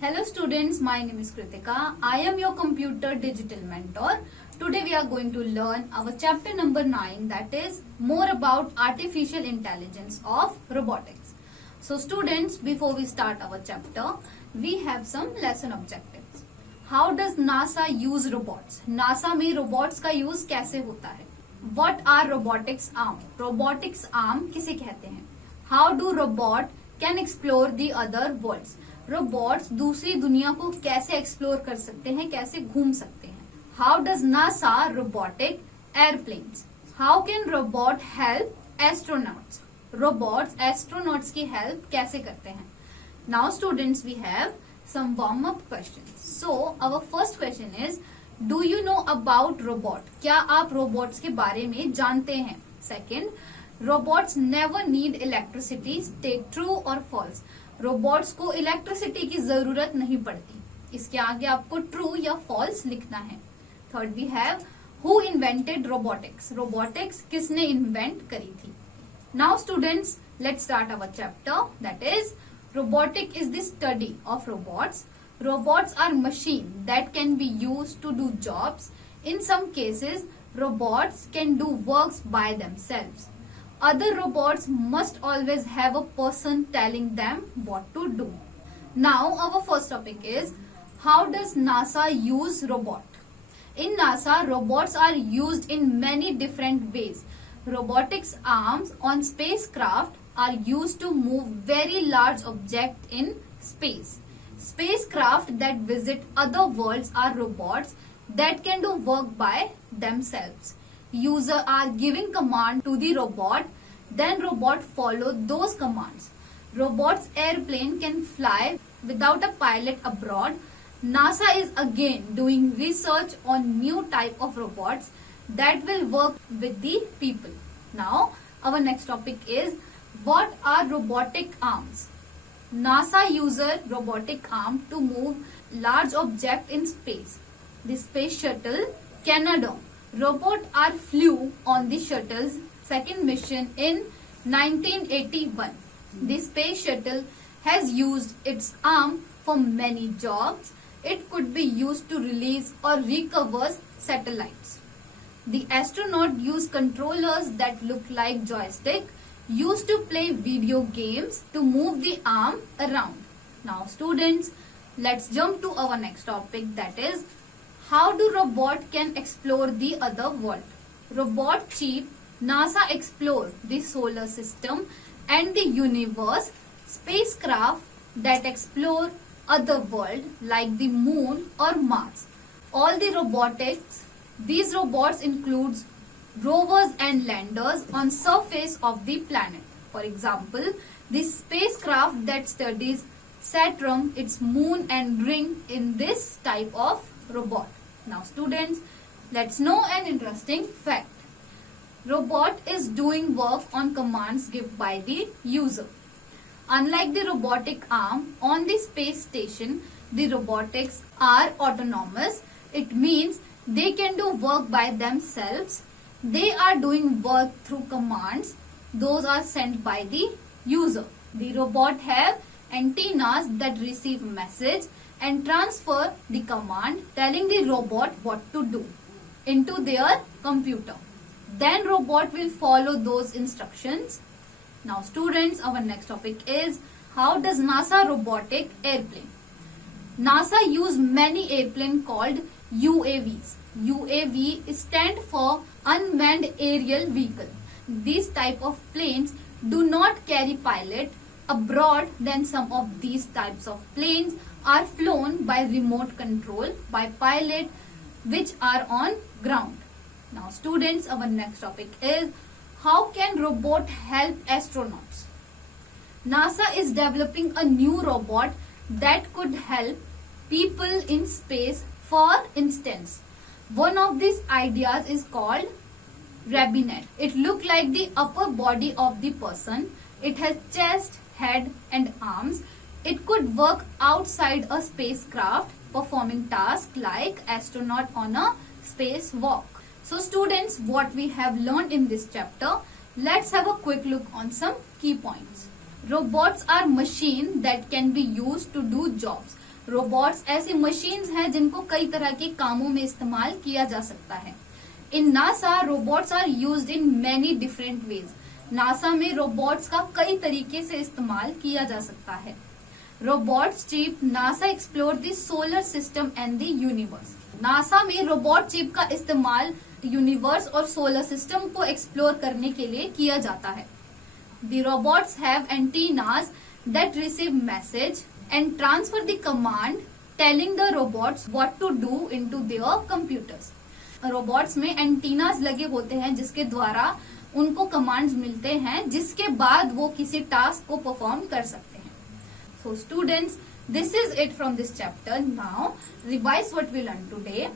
Hello students, my name is Kritika. I am your computer digital mentor. Today we are going to learn our chapter number 9, that is more about artificial intelligence of robotics. So students, before we start our chapter, we have some lesson objectives. How does NASA use robots? NASA में robots का use कैसे होता है? What are robotics arm? Robotics arm किसे कहते हैं? How do robot can explore the other worlds? Robots दूसरी दुनिया को कैसे एक्सप्लोर कर सकते हैं, कैसे घूम सकते हैं? How does NASA robotic airplanes? How can robot help astronauts? Robots astronauts की हेल्प कैसे करते हैं? Now students, we have some warm up questions. So our first question is, do you know about robot? क्या आप robots के बारे में जानते हैं? Second, robots never need electricity. State true और फॉल्स? रोबोट्स को इलेक्ट्रिसिटी की जरूरत नहीं पड़ती. इसके आगे आपको ट्रू या फॉल्स लिखना है. Third, we have who invented robotics? Robotics किसने इन्वेंट करी थी? Now students, let's start our chapter, that is robotic is the study of robots. Robots are machine that can be used to do jobs. In some cases robots can do works by themselves. Other robots must always have a person telling them what to do. Now our first topic is, how does NASA use robot? In NASA, robots are used in many different ways. Robotics arms on spacecraft are used to move very large objects in space. Spacecraft that visit other worlds are robots that can do work by themselves. Users are giving command to the robot, then robot follow those commands. Robot's airplane can fly without a pilot abroad. NASA is again doing research on new type of robots that will work with the people. Now our next topic is, what are robotic arms? NASA uses robotic arm to move large object in space. The space shuttle Canadarm robot are flew on the shuttle's second mission in 1981. The space shuttle has used its arm for many jobs. It could be used to release or recover satellites. The astronaut use controllers that look like joystick used to play video games to move the arm around. Now students, let's jump to our next topic, that is, how do robot can explore the other world? Robot cheap NASA explore the solar system and the universe. Spacecraft that explore other world like the moon or Mars. All the robotics, these robots includes rovers and landers on surface of the planet. For example, the spacecraft that studies Saturn, its moon and ring in this type of robot. Now students, let's know an interesting fact. Robot is doing work on commands given by the user. Unlike the robotic arm on the space station, the robotics are autonomous. It means they can do work by themselves. They are doing work through commands. Those are sent by the user. The robot have antennas that receive message and transfer the command telling the robot what to do into their computer. Then robot will follow those instructions. Now students, our next topic is, how does NASA robotic airplane? NASA use many airplane called UAVs. UAV stand for unmanned aerial vehicle. These type of planes do not carry pilot. Abroad, then some of these types of planes are flown by remote control by pilot which are on ground. Now students, our next topic is, how can robot help astronauts? NASA is developing a new robot that could help people in space. For instance, one of these ideas is called Rabinet. It looks like the upper body of the person. It has chest, head and arms. It could work outside a spacecraft, performing tasks like astronaut on a spacewalk. So students, what we have learned in this chapter, let's have a quick look on some key points. Robots are machines that can be used to do jobs. Robots ऐसी machines हैं जिनको कई तरह के कामों में इस्तेमाल किया जा सकता है। In NASA robots are used in many different ways. NASA में रोबोट्स का कई तरीके से इस्तेमाल किया जा सकता है। Robots chip NASA explore the solar system and the universe. NASA में रोबोट चिप का इस्तेमाल यूनिवर्स और सोलर सिस्टम को एक्सप्लोर करने के लिए किया जाता है। The robots have antennas that receive message and transfer the command telling the robots what to do into their computers. Robots में एंटीनास लगे होते हैं जिसके द्वारा उनको कमांड्स मिलते हैं, जिसके बाद वो किसी टास्क को परफॉर्म कर सकते हैं। So students, this is it from this chapter. Now revise what we learned today.